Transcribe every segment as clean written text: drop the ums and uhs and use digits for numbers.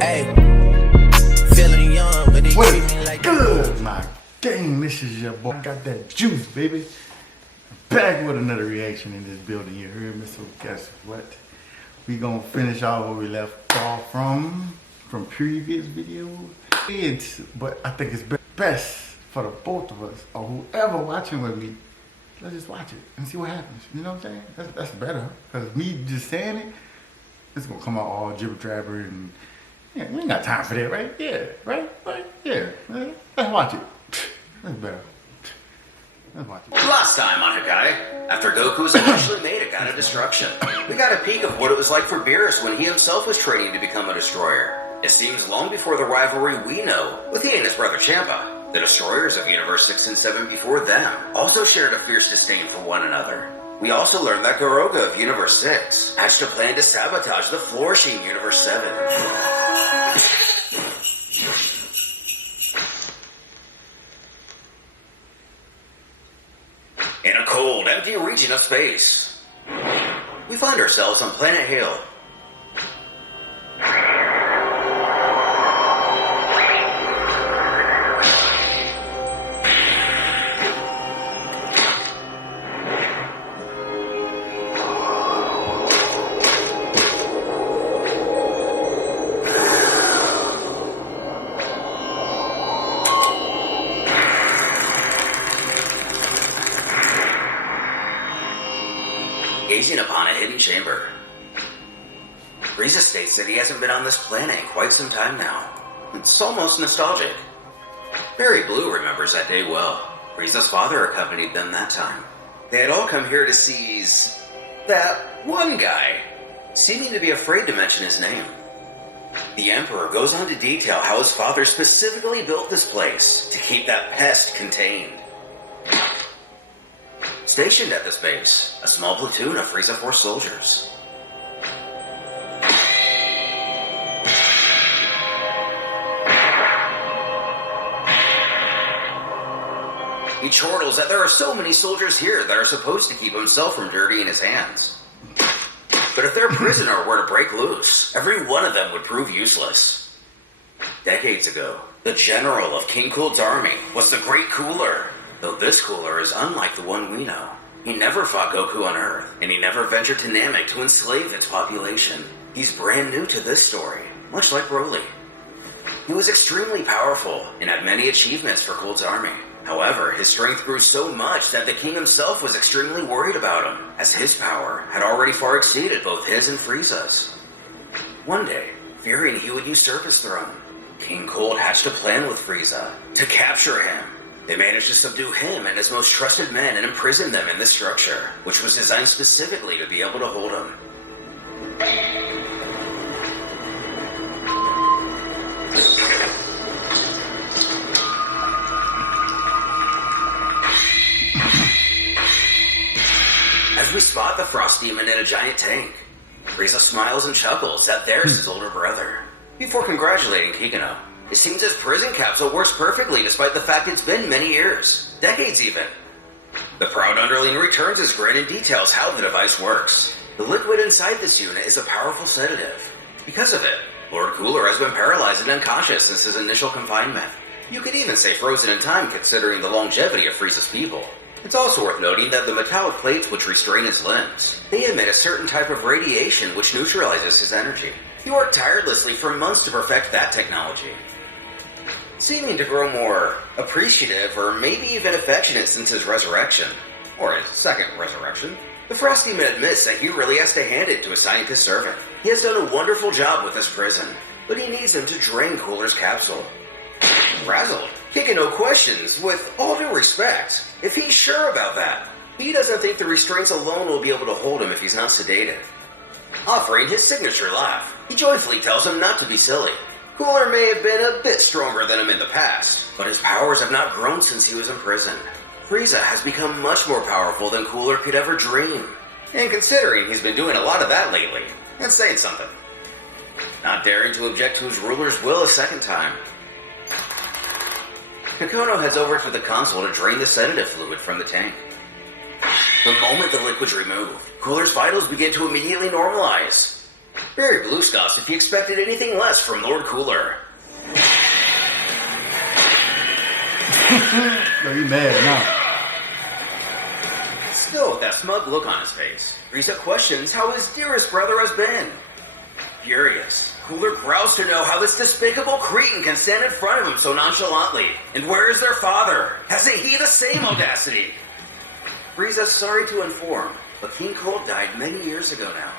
Hey, feeling young, but they treat me like good, my gang. This is your boy. Got that juice, baby. Back with another reaction in this building. You heard me? So guess what? We gonna finish off where we left off from previous videos. But I think it's best for the both of us or whoever watching with me. Let's just watch it and see what happens. You know what I'm saying? That's better. Cause me just saying it, it's gonna come out all jibber jabber and yeah, we ain't got time for that, right? Yeah, right? Yeah. Let's watch it. That's better. Let's watch it. Last time on Hakai, after Goku's eventually made a god of destruction, we got a peek of what it was like for Beerus when he himself was training to become a destroyer. It seems long before the rivalry we know with he and his brother Champa. The destroyers of Universe 6 and 7 before them also shared a fierce disdain for one another. We also learned that Garoga of Universe 6 hatched a plan to sabotage the flourishing Universe 7. In a cold, empty region of space, we find ourselves on Planet Hill. Gazing upon a hidden chamber. Freeza states that he hasn't been on this planet in quite some time now. It's almost nostalgic. Barry Blue remembers that day well. Frieza's father accompanied them that time. They had all come here to seize that one guy, seeming to be afraid to mention his name. The Emperor goes on to detail how his father specifically built this place to keep that pest contained. Stationed at this base, a small platoon of Freeza Force soldiers. He chortles that there are so many soldiers here that are supposed to keep himself from dirtying his hands. But if their prisoner were to break loose, every one of them would prove useless. Decades ago, the general of King Cold's army was the Great Cooler. Though this Cooler is unlike the one we know. He never fought Goku on Earth, and he never ventured to Namek to enslave its population. He's brand new to this story, much like Broly. He was extremely powerful, and had many achievements for Cold's army. However, his strength grew so much that the king himself was extremely worried about him, as his power had already far exceeded both his and Frieza's. One day, fearing he would usurp his throne, King Cold hatched a plan with Frieza to capture him. They managed to subdue him and his most trusted men and imprison them in this structure, which was designed specifically to be able to hold him. As we spot the Frost Demon in a giant tank, Frieza smiles and chuckles that there's his older brother, before congratulating Kikino. It seems his prison capsule works perfectly despite the fact it's been many years, decades even. The proud underling returns his grin and details how the device works. The liquid inside this unit is a powerful sedative. Because of it, Lord Cooler has been paralyzed and unconscious since his initial confinement. You could even say frozen in time considering the longevity of Frieza's people. It's also worth noting that the metallic plates which restrain his limbs, they emit a certain type of radiation which neutralizes his energy. He worked tirelessly for months to perfect that technology. Seeming to grow more appreciative or maybe even affectionate since his resurrection, or his second resurrection, the Frost Demon admits that he really has to hand it to his scientist servant. He has done a wonderful job with this prison, but he needs him to drain Cooler's capsule. Frazzled, Kikino questions, with all due respect, if he's sure about that. He doesn't think the restraints alone will be able to hold him if he's not sedated. Offering his signature laugh, he joyfully tells him not to be silly. Cooler may have been a bit stronger than him in the past, but his powers have not grown since he was imprisoned. Frieza has become much more powerful than Cooler could ever dream. And considering he's been doing a lot of that lately, that's saying something. Not daring to object to his ruler's will a second time, Kikuno heads over to the console to drain the sedative fluid from the tank. The moment the liquid's removed, Cooler's vitals begin to immediately normalize. Very blue stops if he expected anything less from Lord Cooler. So you mad now? Still with that smug look on his face, Freeza questions how his dearest brother has been. Furious, Cooler growls to know how this despicable cretin can stand in front of him so nonchalantly. And where is their father? Hasn't he the same audacity? Frieza's sorry to inform, but King Cold died many years ago now.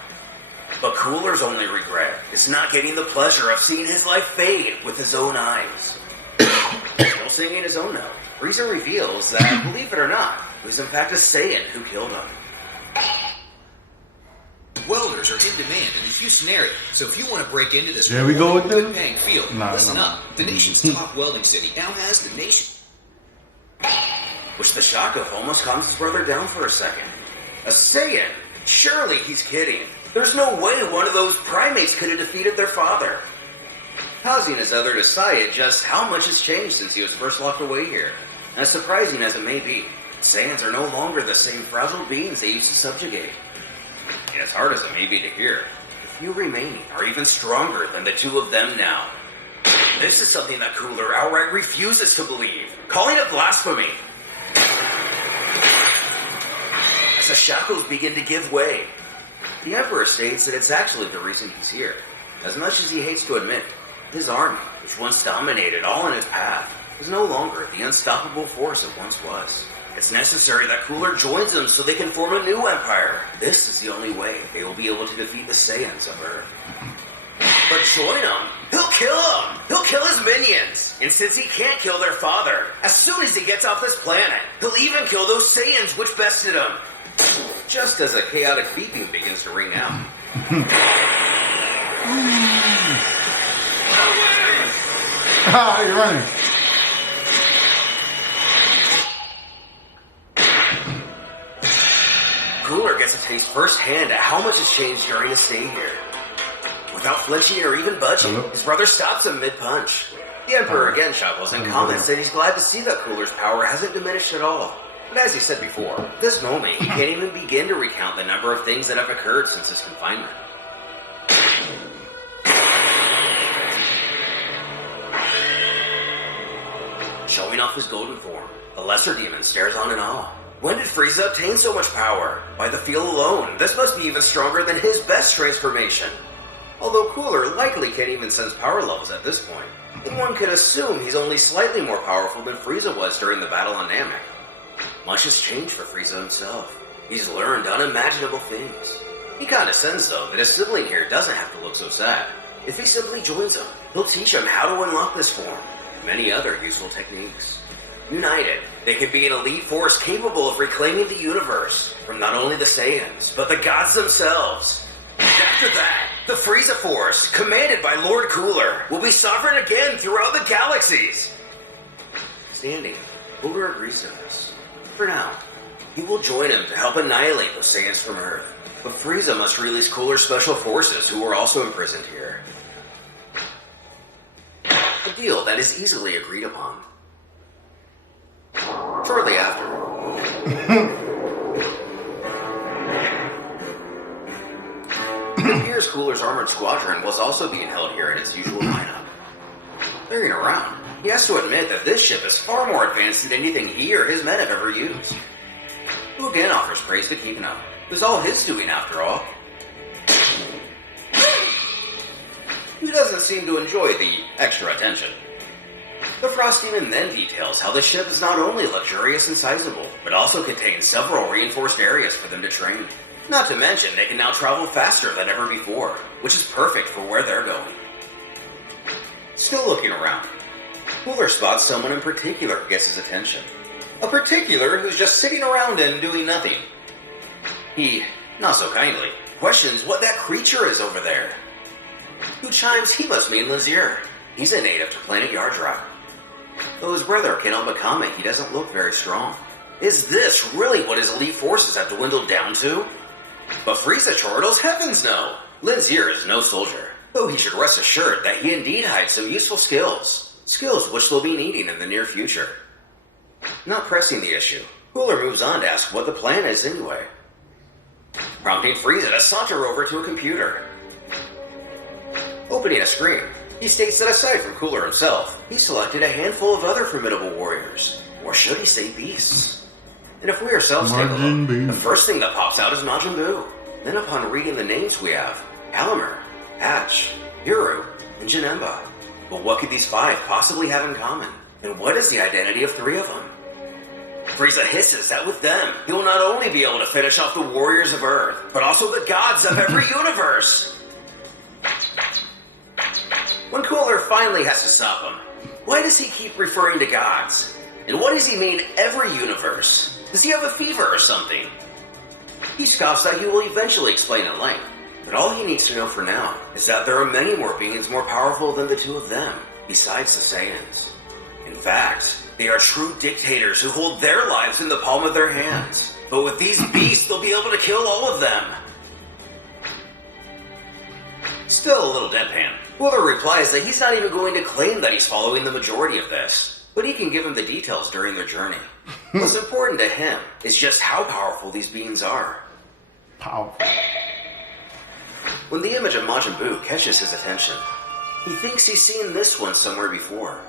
But Cooler's only regret is not getting the pleasure of seeing his life fade with his own eyes. Still singing his own note, Freeza reveals that, believe it or not, it was in fact a Saiyan who killed him. Welders are in demand in the Houston area, so if you want to break into this There we go with them. good-paying field, No, listen no. up. The nation's top welding city now has the nation. Which the shock of almost calms his brother down for a second. A Saiyan? Surely he's kidding. There's no way one of those primates could have defeated their father. Causing his other to sigh at just how much has changed since he was first locked away here. As surprising as it may be, Saiyans are no longer the same frazzled beings they used to subjugate. And as hard as it may be to hear, the few remaining are even stronger than the two of them now. This is something that Cooler outright refuses to believe, calling it blasphemy. As the shackles begin to give way, the Emperor states that it's actually the reason he's here. As much as he hates to admit, his army, which once dominated all in its path, is no longer the unstoppable force it once was. It's necessary that Cooler joins them so they can form a new empire. This is the only way they will be able to defeat the Saiyans of Earth. But join him! He'll kill him! He'll kill his minions! And since he can't kill their father, as soon as he gets off this planet, he'll even kill those Saiyans which bested him! Just as a chaotic beeping begins to ring out. Ah, you're running. Cooler gets a taste firsthand at how much has changed during his stay here. Without flinching or even budging, Hello? his brother stops him mid-punch. The Emperor again chuckles and comments that he's glad to see that Cooler's power hasn't diminished at all. But as he said before, at this moment he can't even begin to recount the number of things that have occurred since his confinement. Showing off his golden form, the lesser demon stares on in awe. When did Freeza obtain so much power? By the feel alone, this must be even stronger than his best transformation. Although Cooler likely can't even sense power levels at this point, then one could assume he's only slightly more powerful than Freeza was during the battle on Namek. Much has changed for Freeza himself. He's learned unimaginable things. He condescends, though, that his sibling here doesn't have to look so sad. If he simply joins him, he'll teach him how to unlock this form, and many other useful techniques. United, they could be an elite force capable of reclaiming the universe from not only the Saiyans, but the gods themselves. After that, the Freeza Force, commanded by Lord Cooler, will be sovereign again throughout the galaxies. Standing, Cooler agrees to this. For now, he will join him to help annihilate the Saiyans from Earth. But Freeza must release Cooler's special forces, who are also imprisoned here. A deal that is easily agreed upon. Shortly after, it appears Cooler's armored squadron was also being held here in its usual lineup. Staring around, he has to admit that this ship is far more advanced than anything he or his men have ever used. Who again offers praise to Kikino. It was all his doing after all. He doesn't seem to enjoy the extra attention. The Frost Demon then details how the ship is not only luxurious and sizable, but also contains several reinforced areas for them to train. Not to mention, they can now travel faster than ever before, which is perfect for where they're going. Still looking around, Cooler spots someone in particular who gets his attention. A particular who's just sitting around and doing nothing. He, not so kindly, questions what that creature is over there. Who chimes he must mean Lazier. He's a native to planet Yardrock. Though his brother cannot become it, he doesn't look very strong. Is this really what his elite forces have dwindled down to? But Frieza chortles, heavens no! Lazier is no soldier, though he should rest assured that he indeed hides some useful skills. Skills which they'll be needing in the near future. Not pressing the issue, Cooler moves on to ask what the plan is anyway. Prompting Frieza to saunter over to a computer. Opening a screen, he states that aside from Cooler himself, he selected a handful of other formidable warriors, or should he say beasts. And if we ourselves take a Majin look, Buu. the first thing that pops out is Majin Buu. Then upon reading the names we have, Halamer, Hatch, Hiru, and Janemba. But what could these 5 possibly have in common? And what is the identity of 3 of them? Frieza hisses that with them, he will not only be able to finish off the warriors of Earth, but also the gods of every universe! When Cooler finally has to stop him, why does he keep referring to gods? And what does he mean every universe? Does he have a fever or something? He scoffs that he will eventually explain at length, but all he needs to know for now is that there are many more beings more powerful than the 2 of them, besides the Saiyans. In fact, they are true dictators who hold their lives in the palm of their hands. But with these beasts, they'll be able to kill all of them. Still a little deadpan. Cooler replies that he's not even going to claim that he's following the majority of this, but he can give him the details during their journey. What's important to him is just how powerful these beings are. Powerful. When the image of Majin Buu catches his attention, he thinks he's seen this one somewhere before.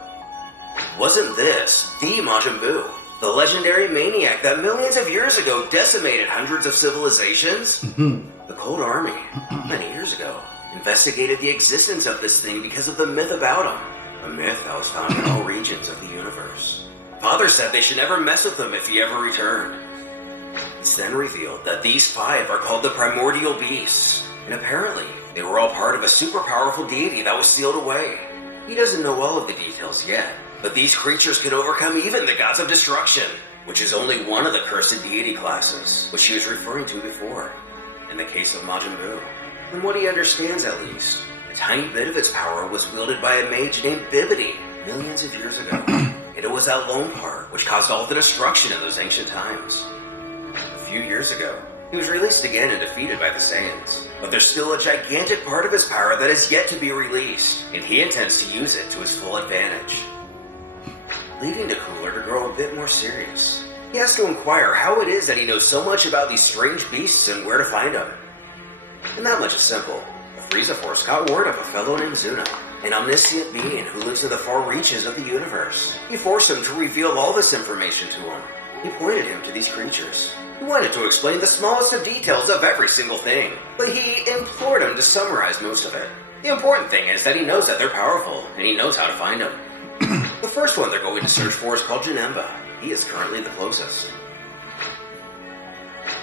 Wasn't this the Majin Buu, the legendary maniac that millions of years ago decimated hundreds of civilizations? The Cold Army, many years ago, investigated the existence of this thing because of the myth about him. A myth that was found in all regions of the universe. Father said they should never mess with him if he ever returned. It's then revealed that these 5 are called the Primordial Beasts, and apparently they were all part of a super powerful deity that was sealed away. He doesn't know all of the details yet, but these creatures can overcome even the gods of destruction, which is only one of the cursed deity classes, which he was referring to before. In the case of Majin Buu, from what he understands at least, a tiny bit of its power was wielded by a mage named Bibbidi millions of years ago, and it was that lone part which caused all the destruction in those ancient times. A few years ago, he was released again and defeated by the Saiyans, but there's still a gigantic part of his power that is yet to be released, and he intends to use it to his full advantage. Leading to Cooler to grow a bit more serious. He has to inquire how it is that he knows so much about these strange beasts and where to find them. And that much is simple. The Freeza Force got word of a fellow named Zuno, an omniscient being who lives in the far reaches of the universe. He forced him to reveal all this information to him. He pointed him to these creatures. He wanted to explain the smallest of details of every single thing, but he implored him to summarize most of it. The important thing is that he knows that they're powerful, and he knows how to find them. The first one they're going to search for is called Janemba. He is currently the closest.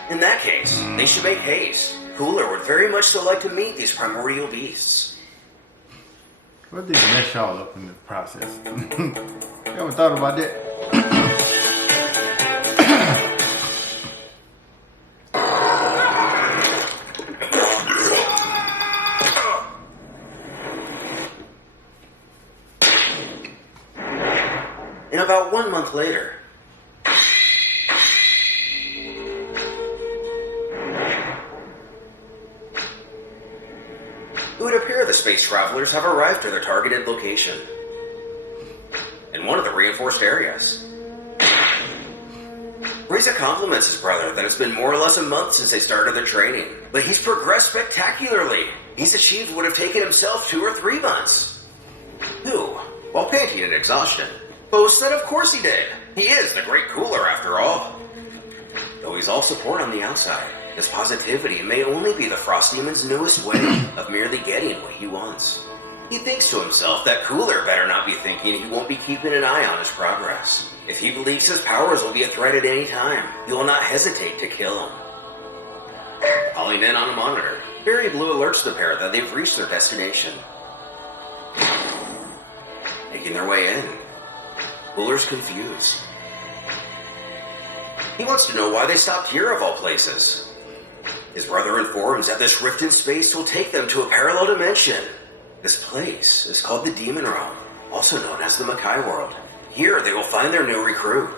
In that case, they should make haste. Cooler would very much so like to meet these primordial beasts. What did they mess y'all up in the process? You ever thought about that? And about 1 month later, it would appear the space travelers have arrived to their targeted location in one of the reinforced areas. Frieza compliments his brother that it's been more or less a month since they started their training, but he's progressed spectacularly. He's achieved what would have taken himself 2 or 3 months. Who, while panting in exhaustion, boasts that of course he did. He is the great Cooler after all. Though he's all support on the outside, his positivity may only be the Frost Demon's newest way of merely getting what he wants. He thinks to himself that Cooler better not be thinking he won't be keeping an eye on his progress. If he believes his powers will be a threat at any time, he will not hesitate to kill him. Calling in on a monitor, Berry Blue alerts the pair that they've reached their destination. Making their way in, Cooler's confused. He wants to know why they stopped here of all places. His brother informs that this rift in space will take them to a parallel dimension. This place is called the Demon Realm, also known as the Makai World. Here they will find their new recruit.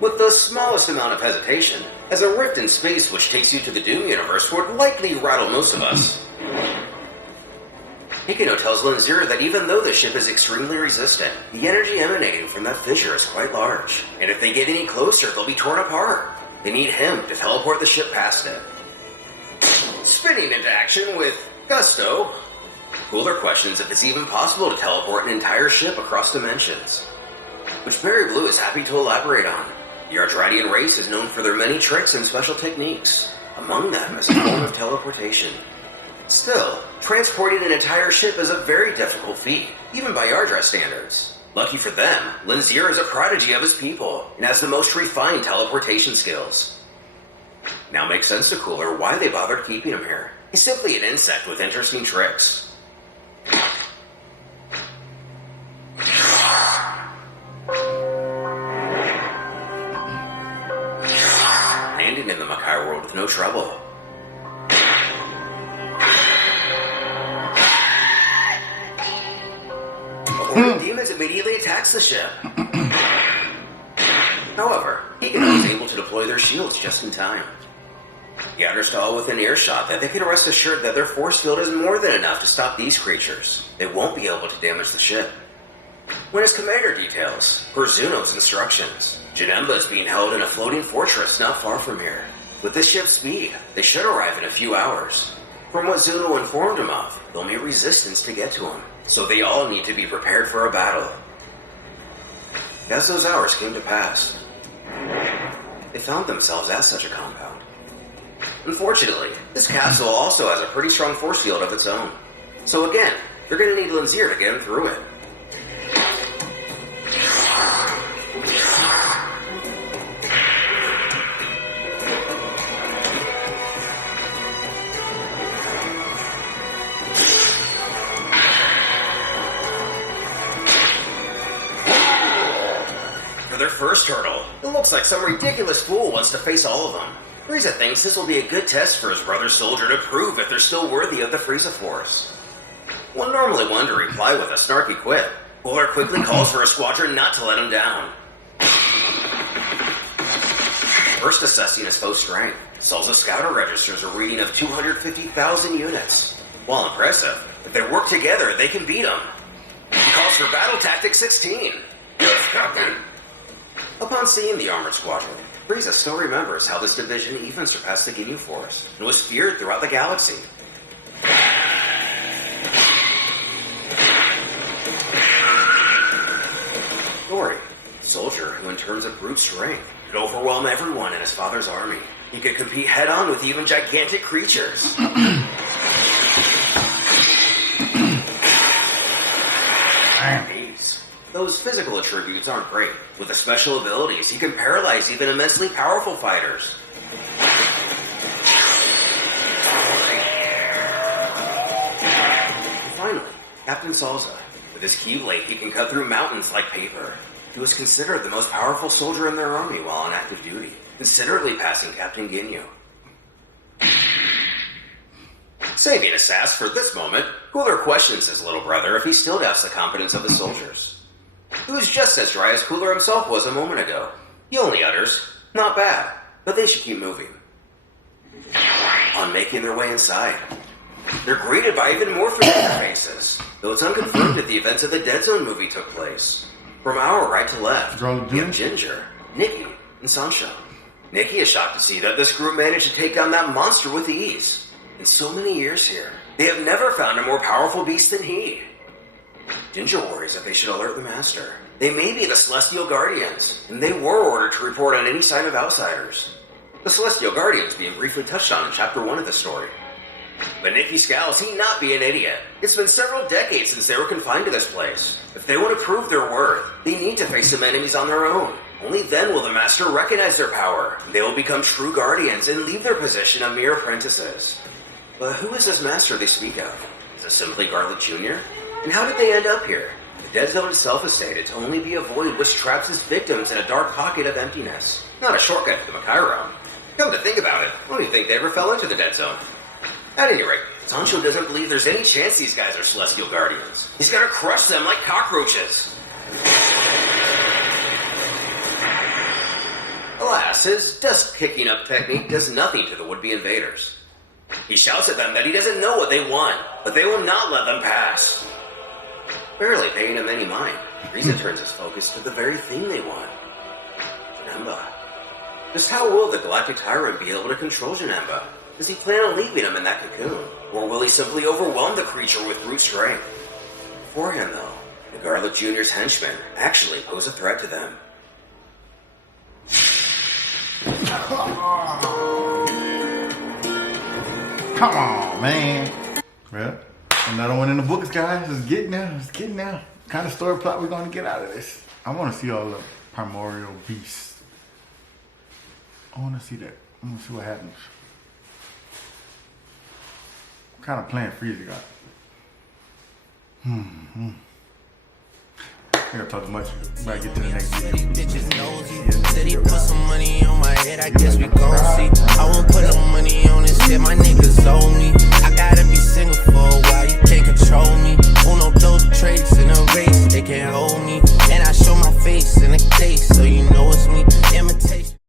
With the smallest amount of hesitation, as a rift in space which takes you to the Doom Universe would likely rattle most of us. Hikino tells Lenzir that even though the ship is extremely resistant, the energy emanating from that fissure is quite large, and if they get any closer, they'll be torn apart. They need him to teleport the ship past it. Spinning into action with Gusto. Cooler questions if it's even possible to teleport an entire ship across dimensions, which Barry Blue is happy to elaborate on. The Ardradian race is known for their many tricks and special techniques, among them is a form of teleportation. Still, transporting an entire ship is a very difficult feat, even by Ardra standards. Lucky for them, Linzier is a prodigy of his people, and has the most refined teleportation skills. Now makes sense to Cooler why they bothered keeping him here. He's simply an insect with interesting tricks. Landing in the Makai world with no trouble. A horde of demons immediately attacks the ship. However, Hikino is able to deploy their shields just in time. The others are all within earshot that they can rest assured that their force field is more than enough to stop these creatures. They won't be able to damage the ship. When his commander details, per Zuno's instructions, Janemba is being held in a floating fortress not far from here. With this ship's speed, they should arrive in a few hours. From what Zuno informed him of, they'll meet resistance to get to him, so they all need to be prepared for a battle. As those hours came to pass, they found themselves at such a compound. Unfortunately, this capsule also has a pretty strong force field of its own. So again, they're going to need Linzier to get him through it. For their first hurdle, it looks like some ridiculous fool wants to face all of them. Freeza thinks this will be a good test for his brother soldier to prove if they're still worthy of the Freeza Force. One normally one to reply with a snarky quip. Cooler quickly calls for a squadron not to let him down. First assessing his foe's strength, Salza's scouter registers a reading of 250,000 units. While impressive, if they work together, they can beat him. He calls for battle tactic 16. Yes, Captain. Upon seeing the armored squadron, Freeza still remembers how this division even surpassed the Ginyu Force and was feared throughout the galaxy. Dory, a soldier who in terms of brute strength could overwhelm everyone in his father's army. He could compete head-on with even gigantic creatures. Those physical attributes aren't great. With the special abilities, he can paralyze even immensely powerful fighters. And finally, Captain Salza. With his Keyblade, he can cut through mountains like paper. He was considered the most powerful soldier in their army while on active duty, considerably passing Captain Ginyu. Saving a sass for this moment, Cooler questions his little brother if he still doubts the competence of his soldiers. He was just as dry as Cooler himself was a moment ago. He only utters, "Not bad, but they should keep moving." On making their way inside, they're greeted by even more familiar faces, though it's unconfirmed if the events of the Dead Zone movie took place. From our right to left, we have Ginger, Nikki, and Sancho. Nikki is shocked to see that this group managed to take down that monster with ease. In so many years here, they have never found a more powerful beast than he. Ginger worries that they should alert the Master. They may be the Celestial Guardians, and they were ordered to report on any sign of outsiders. The Celestial Guardians being briefly touched on in Chapter 1 of the story. But Nikki scowls he not be an idiot. It's been several decades since they were confined to this place. If they want to prove their worth, they need to face some enemies on their own. Only then will the Master recognize their power. They will become true Guardians and leave their position of mere apprentices. But who is this Master they speak of? Is it simply Garlic Jr.? And how did they end up here? The Dead Zone itself is stated to only be a void which traps its victims in a dark pocket of emptiness. Not a shortcut to the Makai realm. Come to think about it, I don't even think they ever fell into the Dead Zone. At any rate, Sancho doesn't believe there's any chance these guys are Celestial Guardians. He's gotta crush them like cockroaches. Alas, his dust-kicking up technique does nothing to the would-be invaders. He shouts at them that he doesn't know what they want, but they will not let them pass. Barely paying him any mind, Freeza turns his focus to the very thing they want. Janemba. Just how will the Galactic Tyrant be able to control Janemba? Does he plan on leaving him in that cocoon? Or will he simply overwhelm the creature with brute strength? Beforehand, though, the Garlic Jr.'s henchmen actually pose a threat to them. Come on, man. Well, another one in the books, guys. It's getting there. It's getting there. What kind of story plot we're going to get out of this? I want to see all the primordial beasts. I want to see that. I want to see what happens. What kind of plan Freeza got? I gotta talk too much. Might get to the next video. Bitches nosy. Said he put some money on my head, I guess we gon' see. I won't put no money on this shit, my niggas owe me.